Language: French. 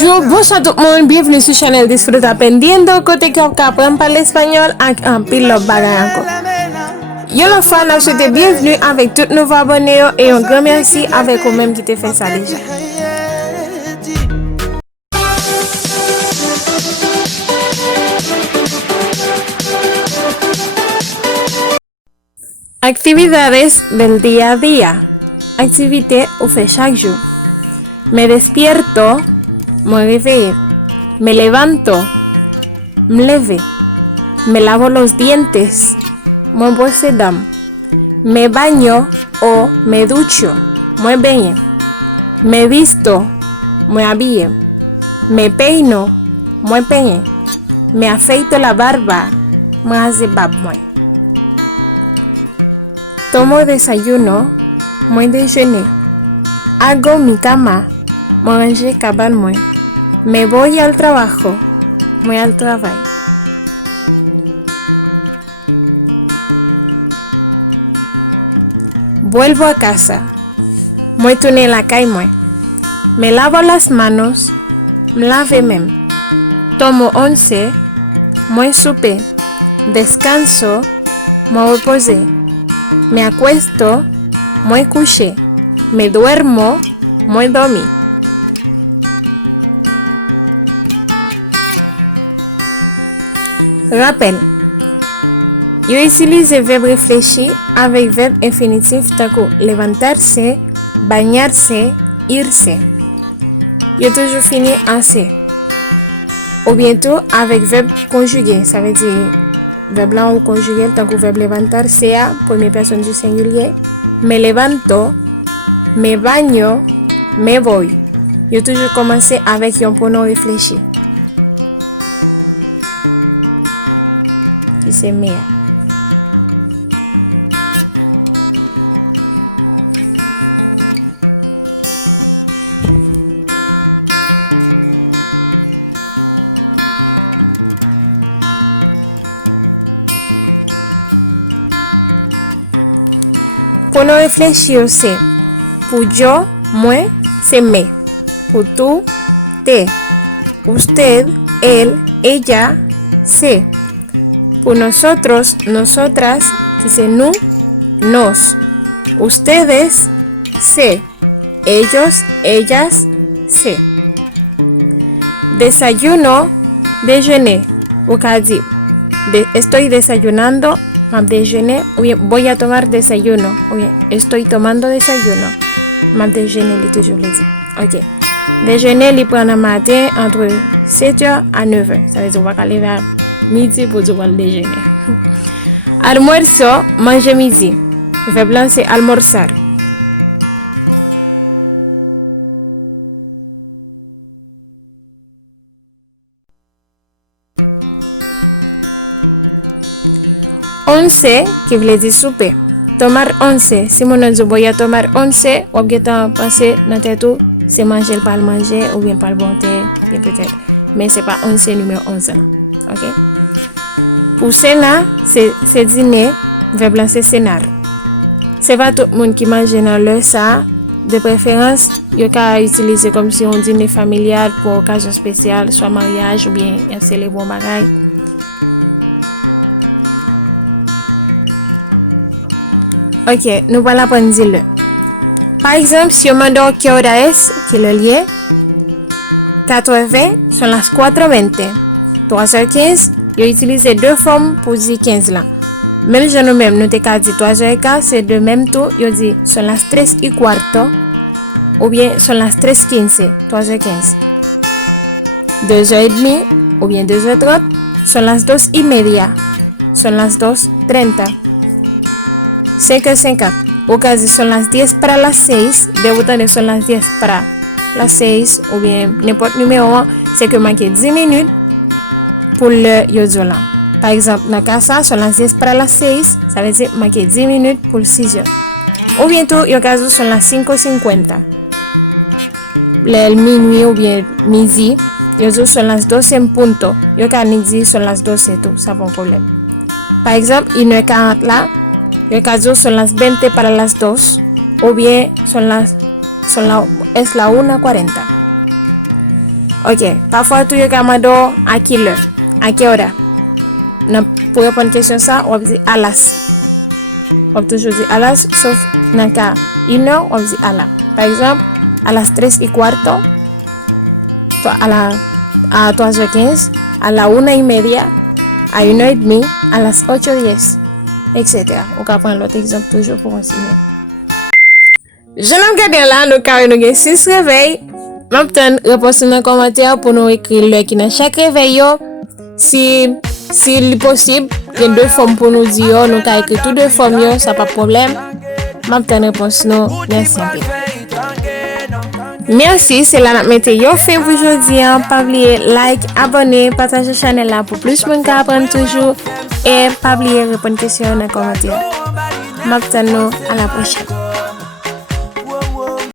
bonsoir tout le monde, bienvenue sur Channel Disfruta Aprendiendo, côté qui apprend parler espagnol avec un pilote bagay encore. Yo la fois, nous souhaitons bienvenue avec tous nouveaux abonnés et un grand merci avec vous-même qui te fait ça déjà. Actividades del día a día. Activité o fait chaque jour. Me despierto, me réveille. Me levanto, me leve. Me lavo los dientes, me brosse les dents. Me baño o me ducho, me baño. Me visto, me habille. Me peino, me peine. Me afeito la barba, me hace barbe. Tomo desayuno, me déjeuner. Hago mi cama, me range cabane. Me voy al trabajo, me al trabajo. Vuelvo a casa, me tourne la calle. Me lavo las manos, me lave même. Tomo once, me soupe. Descanso, me repose. Me acuesto, me couché. Me duermo, me dormi. Rappel. Yo utilise le verbe réfléchi avec verbe infinitif tako levantarse, bañarse, irse. Yo toujours fini en se. Ou bientôt avec verbe conjugué, ça veut dire verbe là ou conjugué tant que verbe levantarse à première personne du singulier. Me levanto, me baño, me voy. Yo toujours commencer avec un pronom réfléchi. Qui c'est mea. Pronom réfléchi c'est pour yo, moi, c'est me. Pour tú, te. Usted, él, ella, se. Por nosotros, nosotras, dice nous, nos. Ustedes, se. Ellos, ellas, se. Desayuno, déjeuner. O casi, estoy desayunando, ma déjeuner, o bien voy a tomar desayuno, o bien estoy tomando desayuno. Ma déjeuner, li toujours le dit. Ok. Déjeuner, li prend le matin entre 7h à 9h. Ça veut dire qu'on va aller vers midi pour dire le déjeuner. Almuerzo, manger midi. Le verbe blanc c'est almorzar. Once, qui veut dire souper. Tomar once. Si mon dit voy a tomar once, ou bien passer dans tête tout, c'est manger pas le manger ou bien pas le bon thé, bien peut-être. Mais c'est pas once numéro 11. OK? Pour cena, c'est dîner, verbe blanc c'est cenar. C'est pas tout le monde qui mange dans l'heure ça. De préférence, il y a utiliser comme si on dîner familial pour occasion spéciale, soit mariage ou bien c'est les bons bagages. Ok, nous voilà pour dire-le. Par exemple, si on me demande quelle hora es, qui est le lieu, 4h20 sont las 4h20. 3h15, je utilise deux formes pour dire 15 là. Même je nous-mêmes, nous t'ai dit 3h15, c'est de même tout, je dis sont las 3:15 ou bien sont las 3:15, 3h15. 2h30 ou bien 2h30 sont las 2:30, sont las 2:30. 5h50. Au cas où sont las 10 para las 6, de sont las 10 para las 6 ou bien n'importe numéro, c'est que manquer 10 minutes pour le yodola. Par exemple, dans le cas ça, sont las 10 para las 6, ça veut dire manquer 10 minutes pour 6 heures. Ou bientôt, au cas où sont las 5:50. Le minuit ou bien midi, yodo sont las 12 en punto. Au cas midi, sont las 12 tout, ça pas un problème. Par exemple, 1h40 là, el caso son las 20 para las 2 o bien es la 1:40. Ok, parfois tout yo ka mando à quelle heure? À quelle heure? Pour répondre à question ça, on va dire à las. On va toujours dire à las, sauf dans le cas 1 heure, on va dire à la. Par exemple, à las 3:15, a 3:15, a la 1:30, a 1:30, a las 8:10, etc. On va prendre l'autre exemple toujours pour enseigner. Je n'aime pas dire là, nous avons 6 réveils. Maintenant, réponse dans les commentaires pour nous écrire l'heure qui dans chaque réveil. Si c'est possible, il y a 2 formes pour nous dire, nous avons écrit toutes 2 formes, ça pas de problème. Maintenant, réponse nous, merci. Merci, c'est la météo fait pour aujourd'hui. Pas oublier like, abonner, partager la chaîne là pour plus de monde qui apprend toujours et pas oublier répondre aux questions dans les commentaires. Maintenant, à la prochaine.